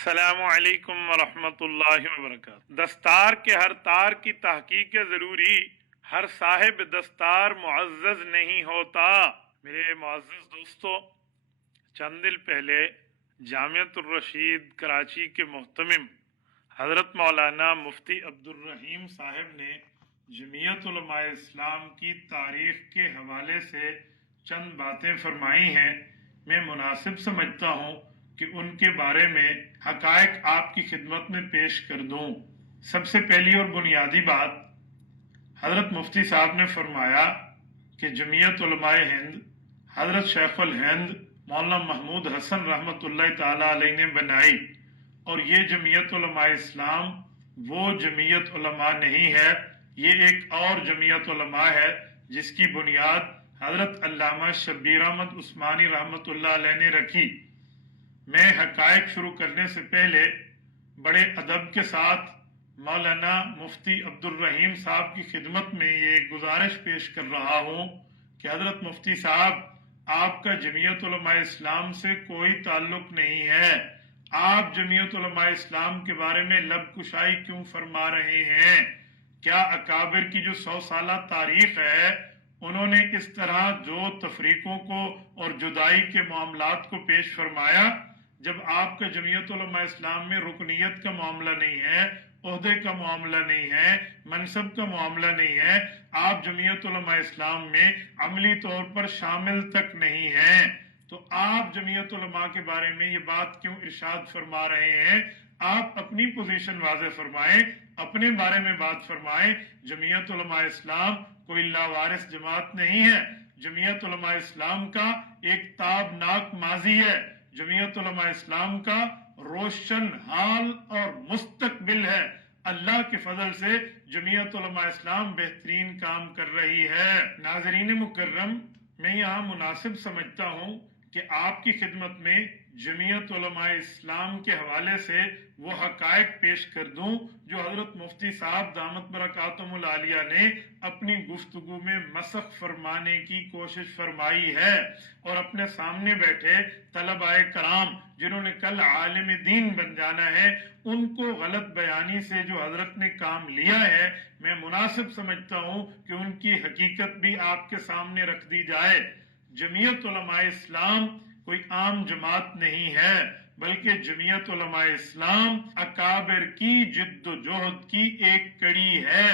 السلام علیکم ورحمۃ اللہ وبرکاتہ۔ دستار کے ہر تار کی تحقیق ضروری، ہر صاحب دستار معزز نہیں ہوتا۔ میرے معزز دوستو، چند دن پہلے جامعۃ الرشید کراچی کے محتمم حضرت مولانا مفتی عبدالرحیم صاحب نے جمعیت علماء اسلام کی تاریخ کے حوالے سے چند باتیں فرمائی ہیں۔ میں مناسب سمجھتا ہوں کہ ان کے بارے میں حقائق آپ کی خدمت میں پیش کر دوں۔ سب سے پہلی اور بنیادی بات، حضرت مفتی صاحب نے فرمایا کہ جمعیت علماء ہند حضرت شیخ الہند مولانا محمود حسن رحمۃ اللہ تعالی علیہ نے بنائی، اور یہ جمعیت علماء اسلام وہ جمعیت علماء نہیں ہے، یہ ایک اور جمعیت علماء ہے جس کی بنیاد حضرت علامہ شبیر احمد عثمانی رحمۃ اللہ علیہ نے رکھی۔ میں حقائق شروع کرنے سے پہلے بڑے ادب کے ساتھ مولانا مفتی عبدالرحیم صاحب کی خدمت میں یہ گزارش پیش کر رہا ہوں کہ حضرت مفتی صاحب، آپ کا جمعیت علماء اسلام سے کوئی تعلق نہیں ہے۔ آپ جمعیت علماء اسلام کے بارے میں لب کشائی کیوں فرما رہے ہیں؟ کیا اکابر کی جو 100 سالہ تاریخ ہے، انہوں نے اس طرح جو تفریقوں کو اور جدائی کے معاملات کو پیش فرمایا؟ جب آپ کا جمعیت علماء اسلام میں رکنیت کا معاملہ نہیں ہے، عہدے کا معاملہ نہیں ہے، منصب کا معاملہ نہیں ہے، آپ جمعیت علماء اسلام میں عملی طور پر شامل تک نہیں ہیں، تو آپ جمعیت علماء کے بارے میں یہ بات کیوں ارشاد فرما رہے ہیں؟ آپ اپنی پوزیشن واضح فرمائیں، اپنے بارے میں بات فرمائیں۔ جمعیت علماء اسلام کوئی لاوارث جماعت نہیں ہے، جمعیت علماء اسلام کا ایک تابناک ماضی ہے، جمعیت علماء اسلام کا روشن حال اور مستقبل ہے۔ اللہ کے فضل سے جمعیت علماء اسلام بہترین کام کر رہی ہے۔ ناظرین مکرم، میں یہاں مناسب سمجھتا ہوں کہ آپ کی خدمت میں جمعیت علماء اسلام کے حوالے سے وہ حقائق پیش کر دوں جو حضرت مفتی صاحب دامت برکاتہم العالیہ نے اپنی گفتگو میں مسخ فرمانے کی کوشش فرمائی ہے، اور اپنے سامنے بیٹھے طلباء کرام جنہوں نے کل عالم دین بن جانا ہے، ان کو غلط بیانی سے جو حضرت نے کام لیا ہے، میں مناسب سمجھتا ہوں کہ ان کی حقیقت بھی آپ کے سامنے رکھ دی جائے۔ جمعیت علماء اسلام کوئی عام جماعت نہیں ہے، بلکہ جمعیت علماء اسلام اکابر کی جد و جہد کی ایک کڑی ہے۔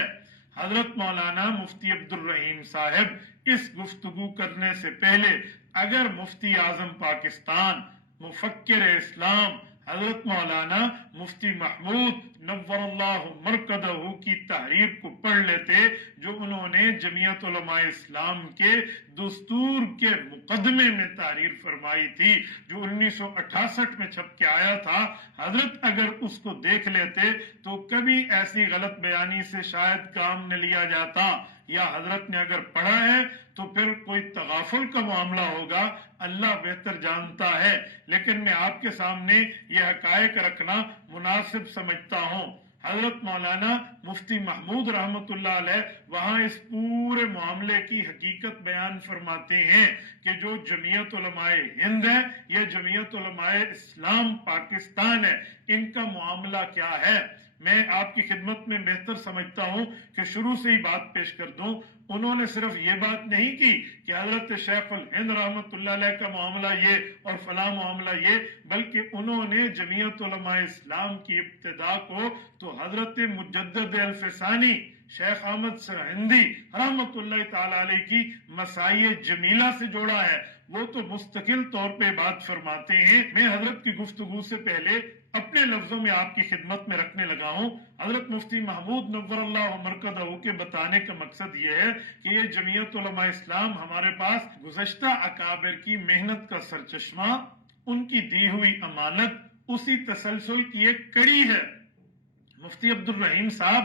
حضرت مولانا مفتی عبدالرحیم صاحب اس گفتگو کرنے سے پہلے اگر مفتی اعظم پاکستان، مفکر اسلام حضرت مولانا مفتی محمود نور اللہ مرکزہ کی تحریر کو پڑھ لیتے جو انہوں نے جمعیت علماء اسلام کے دستور کے مقدمے میں تحریر فرمائی تھی، جو 1968 میں چھپ کے آیا تھا، حضرت اگر اس کو دیکھ لیتے تو کبھی ایسی غلط بیانی سے شاید کام نہ لیا جاتا، یا حضرت نے اگر پڑھا ہے تو پھر کوئی تغافل کا معاملہ ہوگا، اللہ بہتر جانتا ہے، لیکن میں آپ کے سامنے یہ حقائق رکھنا مناسب سمجھتا ہوں۔ حضرت مولانا مفتی محمود رحمۃ اللہ علیہ وہاں اس پورے معاملے کی حقیقت بیان فرماتے ہیں کہ جو جمعیت علماء ہند ہے یا جمعیت علماء اسلام پاکستان ہے، ان کا معاملہ کیا ہے۔ میں آپ کی خدمت میں بہتر سمجھتا ہوں کہ شروع سے ہی بات پیش کر دوں۔ انہوں نے صرف یہ بات نہیں کی کہ حضرت شیخ الہند رحمۃ اللہ علیہ کا معاملہ یہ اور فلاں معاملہ یہ، بلکہ انہوں نے جمعیت علماء اسلام کی ابتدا کو تو حضرت مجدد الفسانی شیخ احمد سرہندی رحمۃ اللہ تعالی علیہ کی مسائی جمیلہ سے جوڑا ہے۔ وہ تو مستقل طور پہ بات فرماتے ہیں۔ میں حضرت کی گفتگو سے پہلے اپنے لفظوں میں آپ کی خدمت میں رکھنے لگا ہوں۔ حضرت مفتی محمود نور اللہ مرکزہ کے بتانے کا مقصد یہ ہے کہ یہ جمعیت علماء اسلام ہمارے پاس گزشتہ اکابر کی محنت کا سرچشمہ، ان کی دی ہوئی امانت، اسی تسلسل کی ایک کڑی ہے۔ مفتی عبدالرحیم صاحب،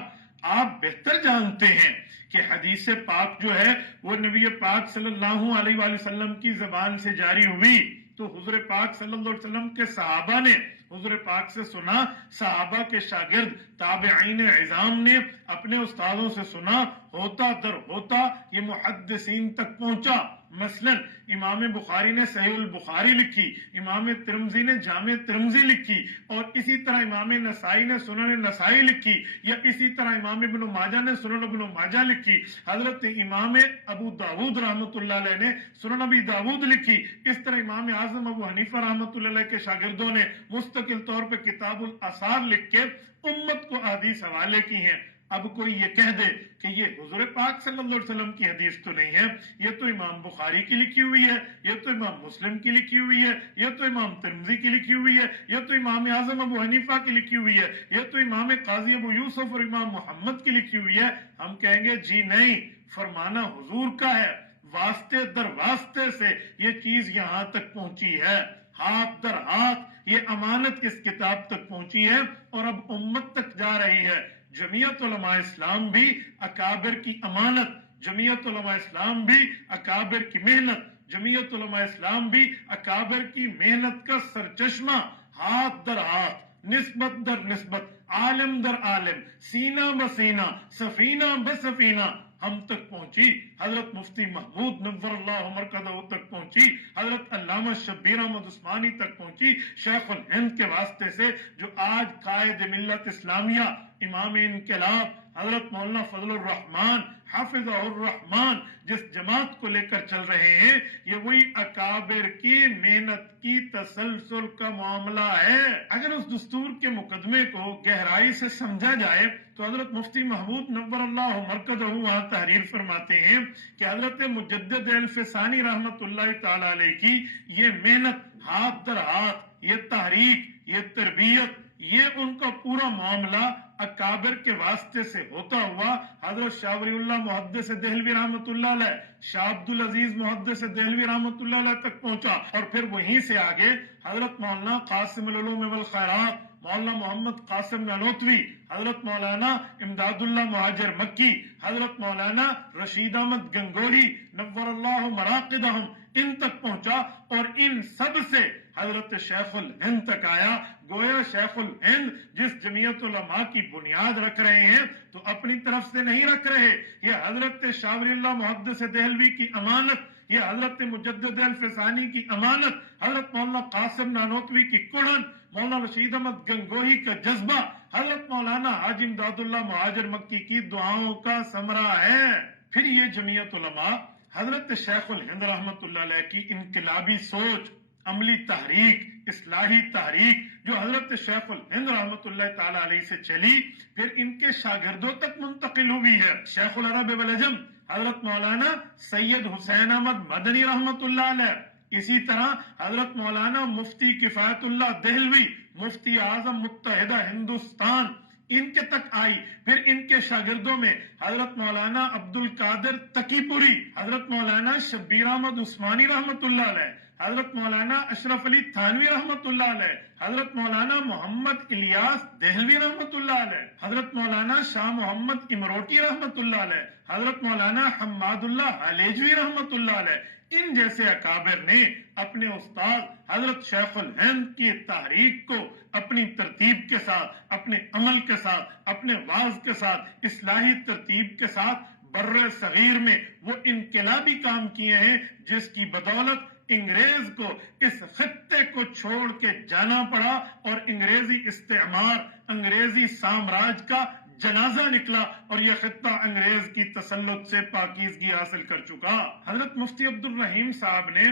آپ بہتر جانتے ہیں کہ حدیث پاک جو ہے وہ نبی پاک صلی اللہ علیہ وآلہ وسلم کی زبان سے جاری ہوئی تو حضور پاک صلی اللہ علیہ وسلم کے صحابہ نے حضور پاک سے سنا، صحابہ کے شاگرد تابعین عظام نے اپنے استادوں سے سنا، ہوتا در ہوتا یہ محدثین تک پہنچا، مثلا امام بخاری نے صحیح البخاری لکھی، امام ترمذی نے جامع ترمذی لکھی، اور اسی طرح امام نسائی نے سنن نسائی لکھی، یا اسی طرح امام ابن ماجہ نے سنن ابن ماجہ لکھی، حضرت امام ابو داود رحمۃ اللہ علیہ نے سنن ابی داود لکھی، اس طرح امام اعظم ابو حنیفہ رحمۃ اللہ علیہ کے شاگردوں نے مستقل طور پہ کتاب الاثار لکھ کے امت کو احادیث حوالے کی ہیں۔ اب کوئی یہ کہہ دے کہ یہ حضور پاک صلی اللہ علیہ وسلم کی حدیث تو نہیں ہے، یہ تو امام بخاری کی لکھی ہوئی ہے، یہ تو امام مسلم کی لکھی ہوئی ہے، یہ تو امام ترمذی کی لکھی ہوئی ہے، یہ تو امام اعظم ابو حنیفہ کی لکھی ہوئی ہے، یہ تو امام قاضی ابو یوسف اور امام محمد کی لکھی ہوئی ہے، ہم کہیں گے جی نہیں، فرمانا حضور کا ہے، واسطے در واسطے سے یہ چیز یہاں تک پہنچی ہے، ہاتھ در ہاتھ یہ امانت اس کتاب تک پہنچی ہے اور اب امت تک جا رہی ہے۔ جمعیت علماء اسلام بھی اکابر کی امانت، جمعیت علماء اسلام بھی اکابر کی محنت، جمعیت علماء اسلام بھی اکابر کی محنت کا سرچشمہ ہاتھ در ہاتھ، نسبت در نسبت، عالم در عالم، سینہ بسینہ، سفینہ بسفینہ ہم تک پہنچی، حضرت مفتی محمود نور اللہ مرکزہ تک پہنچی، حضرت علامہ شبیر احمد عثمانی تک پہنچی، شیخ الہند کے واسطے سے جو آج قائد ملت اسلامیہ، امام انقلاب حضرت مولانا فضل الرحمان حافظہ الرحمان جس جماعت کو لے کر چل رہے ہیں، یہ وہی اکابر کی محنت کی تسلسل کا معاملہ ہے۔ اگر اس دستور کے مقدمے کو گہرائی سے سمجھا جائے تو حضرت مفتی محمود نور اللہ مرکزہ وہاں تحریر فرماتے ہیں کہ حضرت مجدد الفسانی رحمت اللہ تعالی علیہ کی یہ محنت ہاتھ در ہاتھ، یہ تحریک، یہ تربیت، یہ ان کا پورا معاملہ اکابر کے واسطے سے ہوتا ہوا حضرت شاہ ولی اللہ محدث دہلوی رحمت اللہ علیہ، شاہ عبد العزیز محدث دہلوی رحمت اللہ علیہ تک پہنچا، اور پھر وہیں سے آگے حضرت مولانا قاسم العلوم والخیرات، مولانا محمد قاسم نانوتوی، حضرت مولانا امداد اللہ مہاجر مکی، حضرت مولانا رشید احمد گنگوہی نور اللہ مراقدہم، ان تک پہنچا، اور ان سب سے حضرت شیخ الہند تک آیا۔ گویا شیخ الہند جس جمعیت علماء کی بنیاد رکھ رہے ہیں تو اپنی طرف سے نہیں رکھ رہے، یہ حضرت شاہ ولی اللہ محدث دہلوی کی امانت، یہ حضرت مجدد الفسانی کی امانت، حضرت مولانا قاسم نانوتوی کی کڑھن، مولانا رشید احمد گنگوہی کا جذبہ، حضرت مولانا حاجی امداد اللہ مہاجر مکی کی دعاؤں کا ثمرہ ہے۔ پھر یہ جمعیت علماء حضرت شیخ الہند رحمت اللہ علیہ کی انقلابی سوچ، عملی تحریک، اصلاحی تحریک جو حضرت شیخ الہند رحمت اللہ تعالی علیہ سے چلی، پھر ان کے شاگردوں تک منتقل ہوئی ہے۔ شیخ العرب والعجم حضرت مولانا سید حسین احمد مدنی رحمت اللہ علیہ، اسی طرح حضرت مولانا مفتی کفایت اللہ دہلوی، مفتی اعظم متحدہ ہندوستان، ان کے تک آئی۔ پھر ان کے شاگردوں میں حضرت مولانا عبد القادر تقی پوری، حضرت مولانا شبیر احمد عثمانی رحمت اللہ علیہ، حضرت مولانا اشرف علی تھانوی رحمت اللہ علیہ، حضرت مولانا محمد الیاس دہلوی رحمت اللہ علیہ، حضرت مولانا شاہ محمد امروٹی رحمت اللہ علیہ، حضرت مولانا حماد اللہ علیجوی رحمت اللہ علیہ۔ ان جیسے اکابر نے اپنے استاد حضرت شیخ الہند کی تحریک کو اپنی ترتیب کے ساتھ، اپنے عمل کے ساتھ، اپنے واعظ کے ساتھ، اصلاحی ترتیب کے ساتھ بر صغیر میں وہ انقلابی کام کیے ہیں جس کی بدولت انگریز کو اس خطے کو چھوڑ کے جانا پڑا اور انگریزی استعمار، انگریزی سامراج کا جنازہ نکلا اور یہ خطہ انگریز کی تسلط سے پاکیزگی حاصل کر چکا۔ حضرت مفتی عبد الرحیم صاحب نے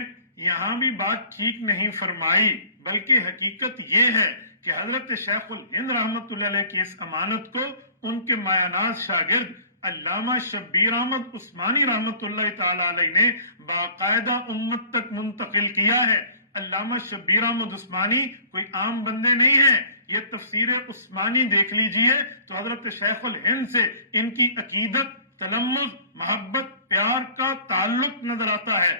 یہاں بھی بات ٹھیک نہیں فرمائی، بلکہ حقیقت یہ ہے کہ حضرت شیخ الہند رحمت اللہ علیہ کی اس امانت کو ان کے مایہ ناز شاگرد علامہ شبیر احمد عثمانی رحمت اللہ تعالی علیہ نے باقاعدہ امت تک منتقل کیا ہے۔ علامہ شبیر احمد عثمانی کوئی عام بندے نہیں ہیں، یہ تفسیر عثمانی دیکھ لیجئے تو حضرت شیخ الہند سے ان کی عقیدت، تلمذ، محبت، پیار کا تعلق نظر آتا ہے۔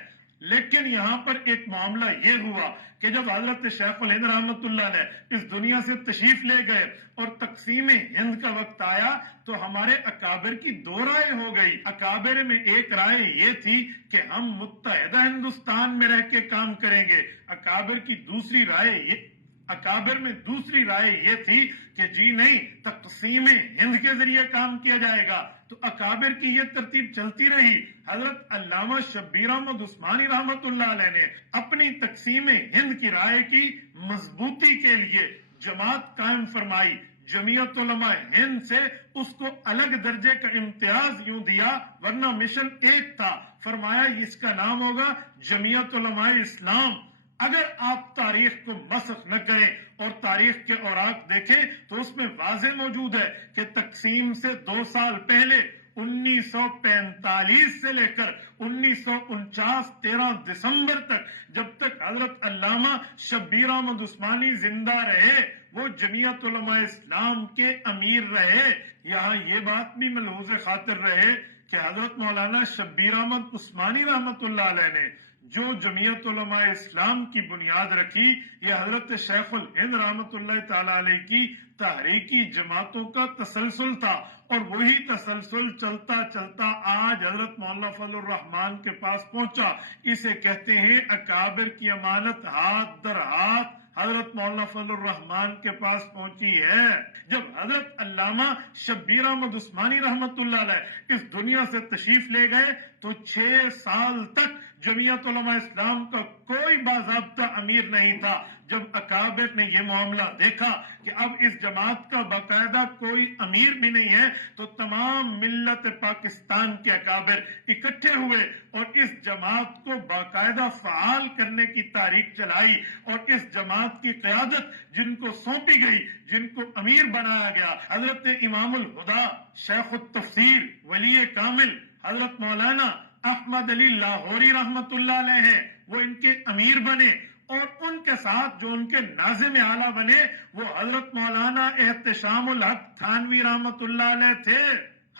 لیکن یہاں پر ایک معاملہ یہ ہوا کہ جب حضرت شیخ الہند رحمت اللہ علیہ اس دنیا سے تشریف لے گئے اور تقسیم ہند کا وقت آیا تو ہمارے اکابر کی دو رائے ہو گئی۔ اکابر میں ایک رائے یہ تھی کہ ہم متحدہ ہندوستان میں رہ کے کام کریں گے، اکابر کی دوسری رائے یہ اکابر میں دوسری رائے یہ تھی کہ جی نہیں، تقسیم ہند کے ذریعے کام کیا جائے گا، تو اکابر کی یہ ترتیب چلتی رہی۔ حضرت علامہ شبیر احمد عثمانی رحمت اللہ علیہ نے اپنی تقسیم ہند کی رائے کی مضبوطی کے لیے جماعت قائم فرمائی۔ جمعیت علماء ہند سے اس کو الگ درجے کا امتیاز یوں دیا، ورنہ مشن ایک تھا، فرمایا اس کا نام ہوگا جمعیت علماء اسلام۔ اگر آپ تاریخ کو مسخ نہ کریں اور تاریخ کے اوراق دیکھیں تو اس میں واضح موجود ہے کہ تقسیم سے 2 سال پہلے 1945 سے لے کر 1949 13 دسمبر تک، جب تک حضرت علامہ شبیر احمد عثمانی زندہ رہے، وہ جمعیت علماء اسلام کے امیر رہے۔ یہاں یہ بات بھی ملحوظ خاطر رہے کہ حضرت مولانا شبیر احمد عثمانی رحمت اللہ علیہ نے جو جمعیت علماء اسلام کی بنیاد رکھی، یہ حضرت شیخ الہند رحمت اللہ تعالی علیہ کی تحریکی جماعتوں کا تسلسل تھا، اور وہی تسلسل چلتا چلتا آج حضرت مولانا فضل الرحمان کے پاس پہنچا۔ اسے کہتے ہیں اکابر کی امانت ہاتھ در ہاتھ حضرت مولانا فضل الرحمان کے پاس پہنچی ہے۔ جب حضرت علامہ شبیر احمد عثمانی رحمت اللہ علیہ اس دنیا سے تشریف لے گئے تو 6 سال تک جمعیت علماء اسلام کا کوئی باضابطہ امیر نہیں تھا۔ جب اکابر نے یہ معاملہ دیکھا کہ اب اس جماعت کا باقاعدہ کوئی امیر بھی نہیں ہے، تو تمام ملت پاکستان کے اکابر اکٹھے ہوئے اور اس جماعت کو باقاعدہ فعال کرنے کی تحریک چلائی، اور اس جماعت کی قیادت جن کو سونپی گئی، جن کو امیر بنایا گیا، حضرت امام الہدا شیخ التفسیر ولی کامل حضرت مولانا احمد علی لاہوری رحمت اللہ علیہ ہیں، وہ ان کے امیر بنے، اور ان کے ساتھ جو ان کے ناظم اعلیٰ بنے وہ حضرت مولانا احتشام الحق تھانوی رحمت اللہ علیہ تھے۔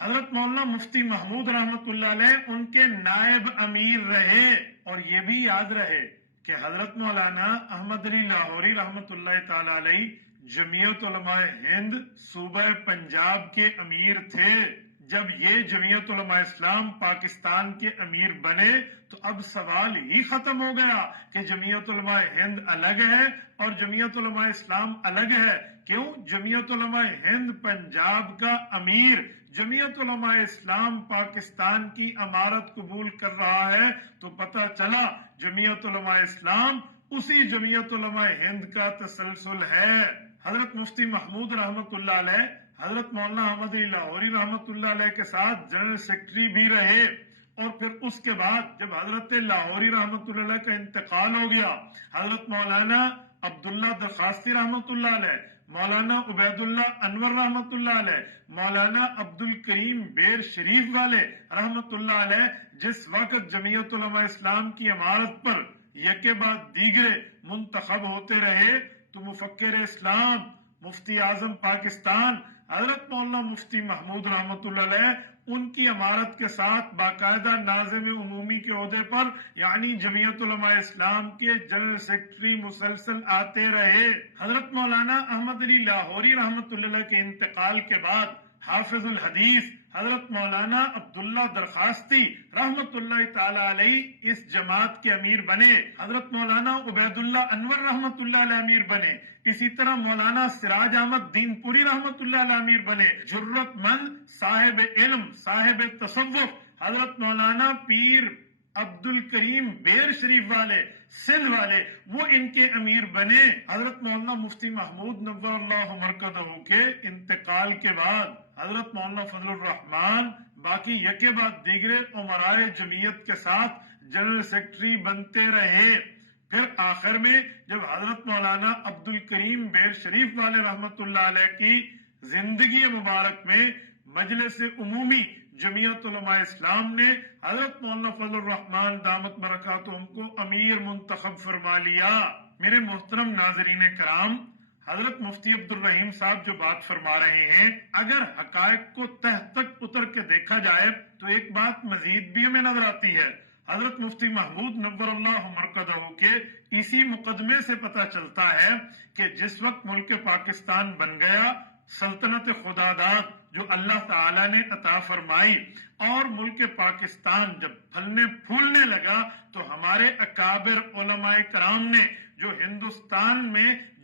حضرت مولانا مفتی محمود رحمت اللہ علیہ ان کے نائب امیر رہے، اور یہ بھی یاد رہے کہ حضرت مولانا احمد علی لاہوری رحمت اللہ تعالی علیہ جمعیت علماء ہند صوبہ پنجاب کے امیر تھے۔ جب یہ جمعیت علماء اسلام پاکستان کے امیر بنے تو اب سوال ہی ختم ہو گیا کہ جمعیت علماء ہند الگ ہے اور جمعیت علماء اسلام الگ ہے۔ کیوں؟ جمعیت علماء ہند پنجاب کا امیر جمعیت علماء اسلام پاکستان کی امارت قبول کر رہا ہے، تو پتہ چلا جمعیت علماء اسلام اسی جمعیت علماء ہند کا تسلسل ہے۔ حضرت مفتی محمود رحمت اللہ علیہ حضرت مولانا احمد علی لاہوری رحمت اللہ علیہ کے ساتھ جنرل سیکرٹری بھی رہے، اور پھر اس کے بعد جب حضرت لاہوری رحمت اللہ علیہ کا انتقال ہو گیا، حضرت مولانا عبداللہ درخواستی رحمت اللہ علیہ، مولانا عبید اللہ انور رحمت اللہ علیہ، مولانا عبد الکریم بیر شریف والے رحمت اللہ علیہ جس وقت جمعیت علماء اسلام کی امارت پر یکے بعد دیگرے منتخب ہوتے رہے، تو مفکر اسلام مفتی اعظم پاکستان حضرت مولانا مفتی محمود رحمت اللہ علیہ ان کی امارت کے ساتھ باقاعدہ ناظم عمومی کے عہدے پر، یعنی جمعیت علماء اسلام کے جنرل سیکرٹری مسلسل آتے رہے۔ حضرت مولانا احمد علی لاہوری رحمت اللہ علیہ کے انتقال کے بعد حافظ الحدیث حضرت مولانا عبداللہ درخواستی رحمت اللہ تعالی علیہ اس جماعت کے امیر بنے، حضرت مولانا عبید اللہ انور رحمت اللہ علیہ امیر بنے، اسی طرح مولانا سراج احمد دین پوری رحمت اللہ علیہ امیر بنے۔ جرت مند صاحب علم صاحب تصوف حضرت مولانا پیر عبد الکریم بیر شریف والے سندھ والے وہ ان کے امیر بنے۔ حضرت مولانا مفتی محمود نور اللہ مرکزہ کے انتقال کے بعد حضرت مولانا فضل الرحمان باقی یکے بعد دیگرے امرائے جمعیت کے ساتھ جنرل سیکرٹری بنتے رہے۔ پھر آخر میں جب حضرت مولانا عبد الکریم بیر شریف والے رحمت اللہ علیہ کی زندگی مبارک میں مجلس عمومی جمعیت علماء اسلام نے حضرت مولانا فضل الرحمان دامت برکاتہم کو امیر منتخب فرما لیا۔ میرے محترم ناظرین کرام، حضرت مفتی عبد الرحیم صاحب جو بات فرما رہے ہیں، اگر حقائق کو تہ تک اتر کے دیکھا جائے تو ایک بات مزید بھی ہمیں نظر آتی ہے۔ حضرت مفتی محمود نور اللہ مرکزہ کے اسی مقدمے سے پتہ چلتا ہے کہ جس وقت ملک پاکستان بن گیا، سلطنت خداداد جو اللہ تعالی نے عطا فرمائی، اور ملک پاکستان جب پھلنے پھولنے لگا، تو ہمارے اکابر علماء کرام نے جو ہندوستان میں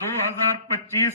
2025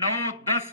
9, 10,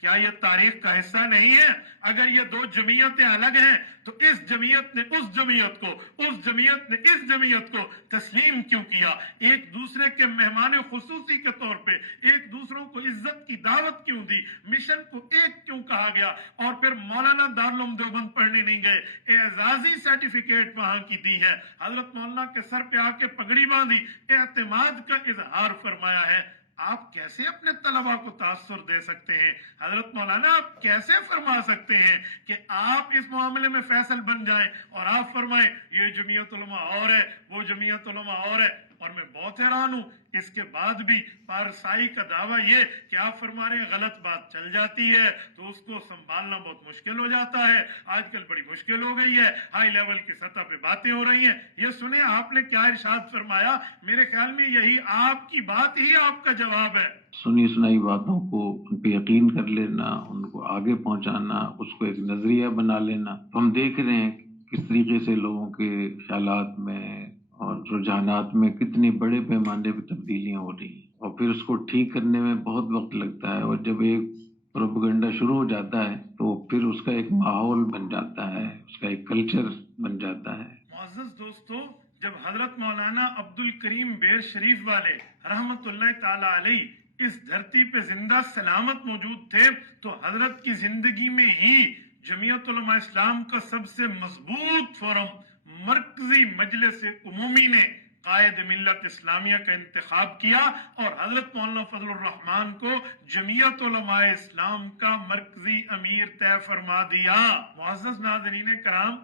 کیا یہ تاریخ کا حصہ نہیں ہے؟ اگر یہ دو جمعیتیں الگ ہیں تو اس جمعیت نے اس جمعیت کو، اس جمعیت نے اس جمعیت کو تسلیم کیوں کیا؟ ایک دوسرے کے مہمان خصوصی کے طور پہ ایک دوسروں کو عزت کی دعوت کیوں دی؟ مشن کو ایک کیوں کہا گیا؟ اور پھر مولانا دارالعلوم دیوبند پڑھنے نہیں گئے، اعزازی سرٹیفکیٹ وہاں کی دی ہے، حضرت مولانا کے سر پہ آ کے پگڑی باندھی، اعتماد کا اظہار فرمایا ہے۔ آپ کیسے اپنے طلباء کو تاثر دے سکتے ہیں؟ حضرت مولانا آپ کیسے فرما سکتے ہیں کہ آپ اس معاملے میں فیصل بن جائیں اور آپ فرمائیں یہ جمعیت علماء اور ہے، وہ جمعیت علماء اور ہے؟ اور میں بہت حیران ہوں، اس کے بعد بھی پارسائی کا دعویٰ یہ کہ آپ فرما رہے ہیں غلط بات چل جاتی ہے تو اس کو سنبھالنا بہت مشکل ہو جاتا ہے، آج کل بڑی مشکل ہو گئی ہے، ہائی لیول کی سطح پہ باتیں ہو رہی ہیں۔ یہ سنیں آپ نے کیا ارشاد فرمایا، میرے خیال میں یہی آپ کی بات ہی آپ کا جواب ہے۔ سنی سنائی باتوں کو ان پہ یقین کر لینا، ان کو آگے پہنچانا، اس کو ایک نظریہ بنا لینا۔ ہم دیکھ رہے ہیں کس طریقے سے لوگوں کے خیالات میں اور رجحانات میں کتنے بڑے پیمانے پہ تبدیلیاں ہو رہی ہیں، اور پھر اس کو ٹھیک کرنے میں بہت وقت لگتا ہے، اور جب ایک پروپیگنڈا شروع ہو جاتا ہے تو پھر اس کا ایک ماحول بن جاتا ہے، اس کا ایک کلچر بن جاتا ہے۔ معزز دوستو، جب حضرت مولانا عبد الکریم بیر شریف والے رحمت اللہ تعالی علیہ اس دھرتی پہ زندہ سلامت موجود تھے تو حضرت کی زندگی میں ہی جمعیت علماء اسلام کا سب سے مضبوط فورم مرکزی مجلس عمومی نے قائد ملت اسلامیہ کا انتخاب کیا اور حضرت مولانا فضل الرحمان کو جمعیت علماء اسلام کا مرکزی امیر طے فرما دیا۔ معزز ناظرین کرام،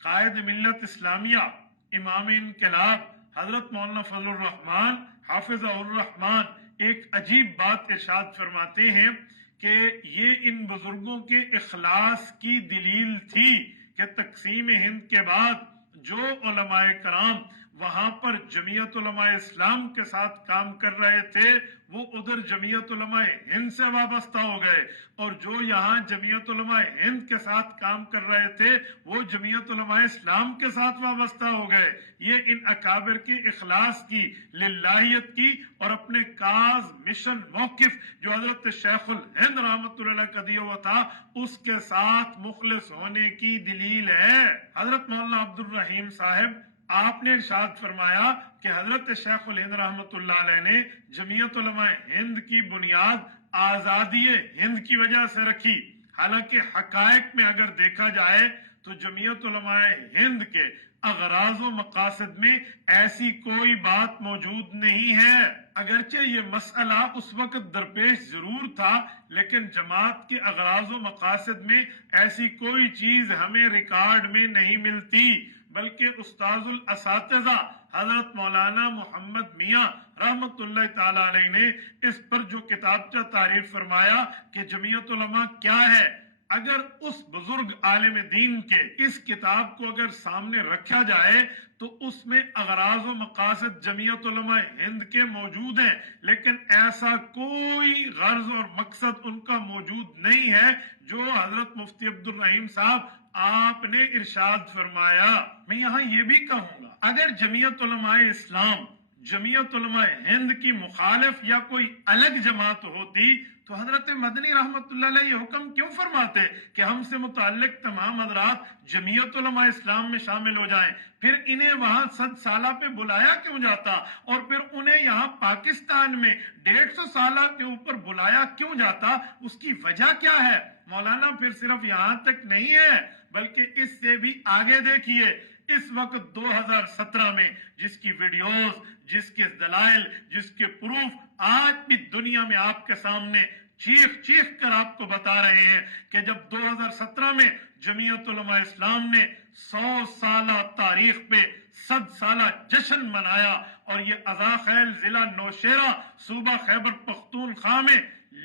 قائد ملت اسلامیہ، امام انقلاب حضرت مولانا فضل الرحمان حافظ الرحمان ایک عجیب بات ارشاد فرماتے ہیں کہ یہ ان بزرگوں کے اخلاص کی دلیل تھی کہ تقسیم ہند کے بعد جو علماء کرام وہاں پر جمعیت علماء اسلام کے ساتھ کام کر رہے تھے وہ ادھر جمعیت علماء ہند سے وابستہ ہو گئے، اور جو یہاں جمعیت علماء ہند کے ساتھ کام کر رہے تھے وہ جمعیت علماء اسلام کے ساتھ وابستہ ہو گئے۔ یہ ان اکابر کے اخلاص کی، للہیت کی اور اپنے کاز مشن موقف جو حضرت شیخ الہند رحمت اللہ علیہ کا دیا ہوا تھا اس کے ساتھ مخلص ہونے کی دلیل ہے۔ حضرت مولانا عبد الرحیم صاحب، آپ نے ارشاد فرمایا کہ حضرت شیخ الہند رحمت اللہ علیہ نے جمعیت علماء ہند کی بنیاد آزادی ہند کی وجہ سے رکھی، حالانکہ حقائق میں اگر دیکھا جائے تو جمعیت علماء ہند کے اغراض و مقاصد میں ایسی کوئی بات موجود نہیں ہے۔ اگرچہ یہ مسئلہ اس وقت درپیش ضرور تھا لیکن جماعت کے اغراض و مقاصد میں ایسی کوئی چیز ہمیں ریکارڈ میں نہیں ملتی، بلکہ استاذ الاساتذہ حضرت مولانا محمد میاں رحمت اللہ تعالی علیہ نے اس پر جو کتابچہ تعریف فرمایا کہ جمعیت علماء کیا ہے، اگر اس بزرگ عالم دین کے اس کتاب کو اگر سامنے رکھا جائے تو اس میں اغراض و مقاصد جمعیت علماء ہند کے موجود ہیں، لیکن ایسا کوئی غرض اور مقصد ان کا موجود نہیں ہے جو حضرت مفتی عبد الرحیم صاحب آپ نے ارشاد فرمایا۔ میں یہاں یہ بھی کہوں گا اگر جمعیت علماء اسلام جمعیت علماء ہند کی مخالف یا کوئی الگ جماعت ہوتی تو حضرت مدنی رحمت اللہ علیہ یہ حکم کیوں فرماتے کہ ہم سے متعلق تمام حضرات جمعیت علماء اسلام میں شامل ہو جائیں؟ پھر انہیں وہاں 100 سالہ پہ بلایا کیوں جاتا، اور پھر انہیں یہاں پاکستان میں 150 سالہ کے اوپر بلایا کیوں جاتا؟ اس کی وجہ کیا ہے؟ مولانا پھر صرف یہاں تک نہیں ہے بلکہ اس سے بھی آگے دیکھیے، اس وقت 2017 میں جس کی ویڈیوز، جس کے دلائل، جس کے پروف آج بھی دنیا میں آپ کے سامنے چیخ چیخ کر آپ کو بتا رہے ہیں کہ جب 2017 میں جمعیت علماء اسلام نے 100 سالہ تاریخ پہ 100 سالہ جشن منایا اور یہ ازاخیل ضلع نوشیرہ صوبہ خیبر پختونخوا میں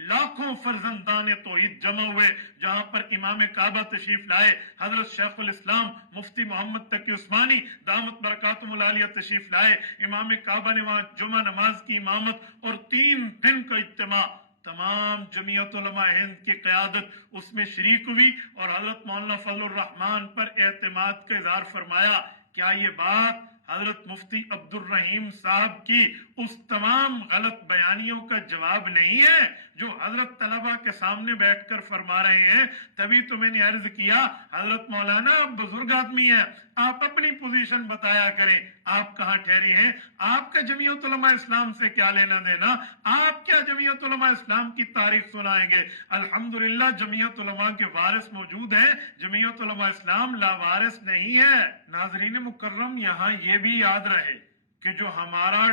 لاکھوں فرزندان توحید جمع ہوئے، جہاں پر امام کعبہ تشریف لائے، حضرت شیخ الاسلام مفتی محمد تقی عثمانی دامت برکاتہم العالیہ تشریف لائے، امام کعبہ نے وہاں جمعہ نماز کی امامت اور 3 دن کا اجتماع، تمام جمعیت علماء ہند کی قیادت اس میں شریک ہوئی اور حضرت مولانا فضل الرحمان پر اعتماد کا اظہار فرمایا۔ کیا یہ بات حضرت مفتی عبدالرحیم صاحب کی اس تمام غلط بیانیوں کا جواب نہیں ہے جو حضرت طلبہ کے سامنے بیٹھ کر فرما رہے ہیں. تبھی تو میں نے عرض کیا حضرت مولانا آپ بزرگ آدمی ہیں, آپ اپنی پوزیشن بتایا کریں, آپ کہاں ٹھہرے ہیں, آپ کا جمعیت علماء اسلام سے کیا لینا دینا, آپ کیا جمعیت علماء اسلام کی تاریخ سنائیں گے. الحمدللہ جمعیت علماء کے وارث موجود ہیں, جمعیت علماء اسلام لاوارث نہیں ہے. ناظرین مکرم, یہاں یہ بھی یاد رہے کہ جو ہمارا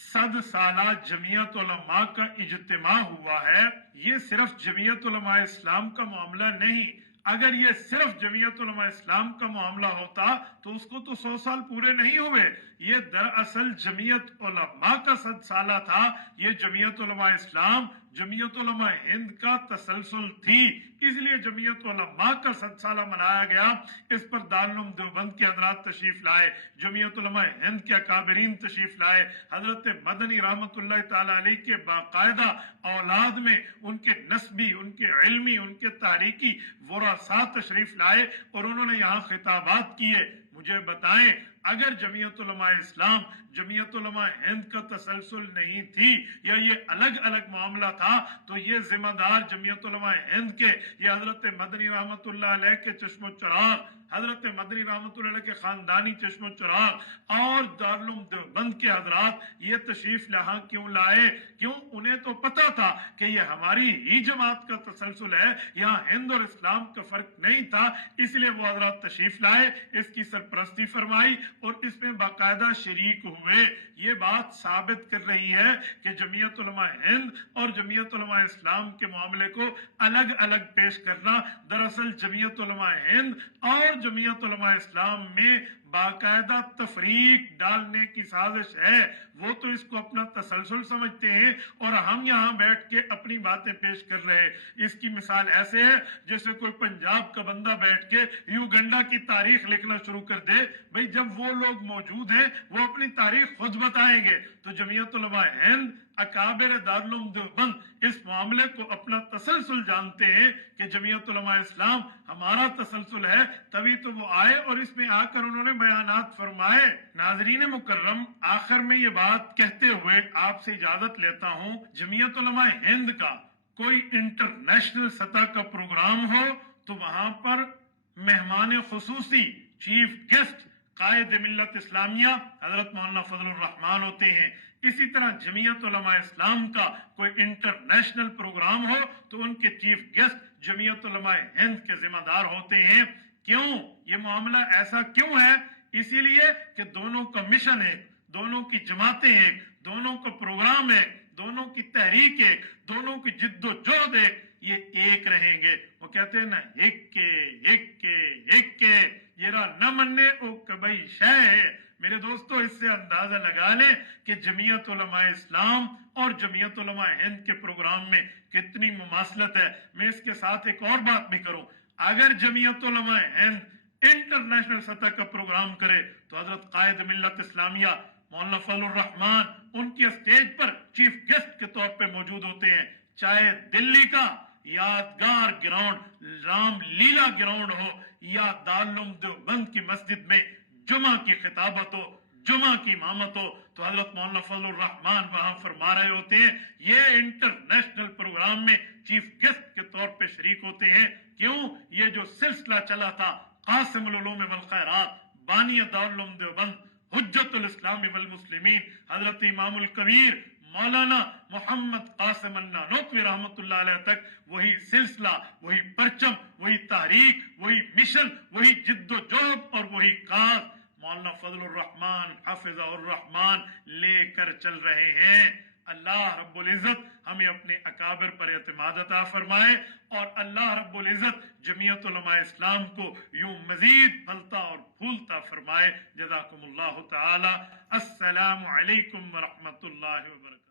100 سالہ جمعیت علماء کا اجتماع ہوا ہے, یہ صرف جمعیت علماء اسلام کا معاملہ نہیں. اگر یہ صرف جمعیت علماء اسلام کا معاملہ ہوتا تو اس کو تو 100 سال پورے نہیں ہوئے. یہ دراصل جمعیت علماء کا 100 سالہ تھا. یہ جمعیت علماء اسلام جمعیت علماء ہند کا تسلسل تھی, اس لیے جمعیت علماء کا 100 سالہ منایا گیا. اس پر دارالعلوم دیوبند کے حضرات تشریف لائے, جمعیت علماء ہند کے اکابرین تشریف لائے, حضرت مدنی رحمت اللہ تعالی علیہ کے باقاعدہ اولاد میں ان کے نسبی, ان کے علمی, ان کے تاریخی ورثاء تشریف لائے اور انہوں نے یہاں خطابات کیے. مجھے بتائیں اگر جمعیت علماء اسلام جمعیت علماء ہند کا تسلسل نہیں تھی یا یہ الگ الگ معاملہ تھا تو یہ ذمہ دار جمعیت علماء ہند کے, یہ حضرت مدنی رحمت اللہ علیہ کے چشم و چراغ, حضرت مدنی رحمت اللہ علیہ کے خاندانی چشم و چراغ اور دارالعلوم دیوبند کے حضرات یہ تشریف یہاں کیوں لائے؟ کیوں؟ انہیں تو پتا تھا کہ یہ ہماری ہی جماعت کا تسلسل ہے, یہاں ہند اور اسلام کا فرق نہیں تھا, اس لیے وہ حضرات تشریف لائے, اس کی سرپرستی فرمائی اور اس میں باقاعدہ شریک ہوئے. یہ بات ثابت کر رہی ہے کہ جمعیت علماء ہند اور جمعیت علماء اسلام کے معاملے کو الگ الگ پیش کرنا, دراصل جمعیت علماء ہند اور جمعیت علماء اسلام میں باقاعدہ تفریق ڈالنے کی سازش ہے. وہ تو اس کو اپنا تسلسل سمجھتے ہیں اور ہم یہاں بیٹھ کے اپنی باتیں پیش کر رہے. اس کی مثال ایسے ہے جیسے کوئی پنجاب کا بندہ بیٹھ کے یوگنڈا کی تاریخ لکھنا شروع کر دے. بھئی جب وہ لوگ موجود ہیں وہ اپنی تاریخ خود بتائیں گے. تو جمعیت علماء ہند اکابر دارالعلوم دیوبند اس معاملے کو اپنا تسلسل جانتے ہیں کہ جمعیت علماء اسلام ہمارا تسلسل ہے, تبھی تو وہ آئے اور اس میں آ کر انہوں نے بیانات فرمائے. ناظرین مکرم, آخر میں یہ بات کہتے ہوئے آپ سے اجازت لیتا ہوں, جمعیت علماء ہند کا کوئی انٹرنیشنل سطح کا پروگرام ہو تو وہاں پر مہمان خصوصی چیف گیسٹ قائد ملت اسلامیہ حضرت مولانا فضل الرحمان ہوتے ہیں. اسی طرح جمعیت علماء اسلام کا کوئی انٹرنیشنل پروگرام ہو تو ان کے چیف گیسٹ جمعیت علماء ہند کے ذمہ دار ہوتے ہیں. کیوں یہ معاملہ ایسا کیوں ہے؟ اسی لیے کہ دونوں کا مشن ہے, دونوں کی جماعتیں ہیں, دونوں کا پروگرام ہے, دونوں کی تحریک ہے, دونوں کی جد و جہد ہے, یہ ایک رہیں گے. وہ کہتے ہیں نا ایک کے یہ نہ مننے او کبھی شے ہے. میرے دوستو, اس سے اندازہ لگا لیں کہ جمعیت علماء اسلام اور جمعیت علماء ہند کے پروگرام میں کتنی مماثلت ہے. میں اس کے ساتھ ایک اور بات بھی کروں, اگر جمعیت علماء ہند انٹرنیشنل سطح کا پروگرام کرے تو حضرت قائد ملت اسلامیہ مولانا فضل الرحمان ان کی اسٹیج پر چیف گیسٹ کے طور پہ موجود ہوتے ہیں. چاہے دلی کا یادگار گراؤنڈ رام لیلا گراؤنڈ ہو یا دارالعلوم دیوبند کی مسجد میں جمعہ کی خطابت ہو, جمعہ کی امامت ہو, تو حضرت مولانا فضل الرحمان وہاں فرما رہے ہوتے ہیں. یہ انٹرنیشنل پروگرام میں چیف گیسٹ کے طور پہ شریک ہوتے ہیں. کیوں؟ یہ جو سلسلہ چلا تھا قاسم العلوم والخیرات, بانی دارالعلوم دیوبند, حجت الاسلام والمسلمین, حضرت امام الکبیر مولانا محمد قاسم النانوتوی رحمت اللہ علیہ تک وہی سلسلہ, وہی پرچم, وہی تحریک, وہی مشن, وہی جد و جہد اور وہی کاز مولانا فضل الرحمان حافظہ الرحمان لے کر چل رہے ہیں. اللہ رب العزت ہمیں اپنے اکابر پر اعتماد عطا فرمائے اور اللہ رب العزت جمعیت علماء اسلام کو یوں مزید پھلتا اور پھولتا فرمائے. جزاکم اللہ تعالی. السلام علیکم ورحمۃ اللہ وبرکاتہ.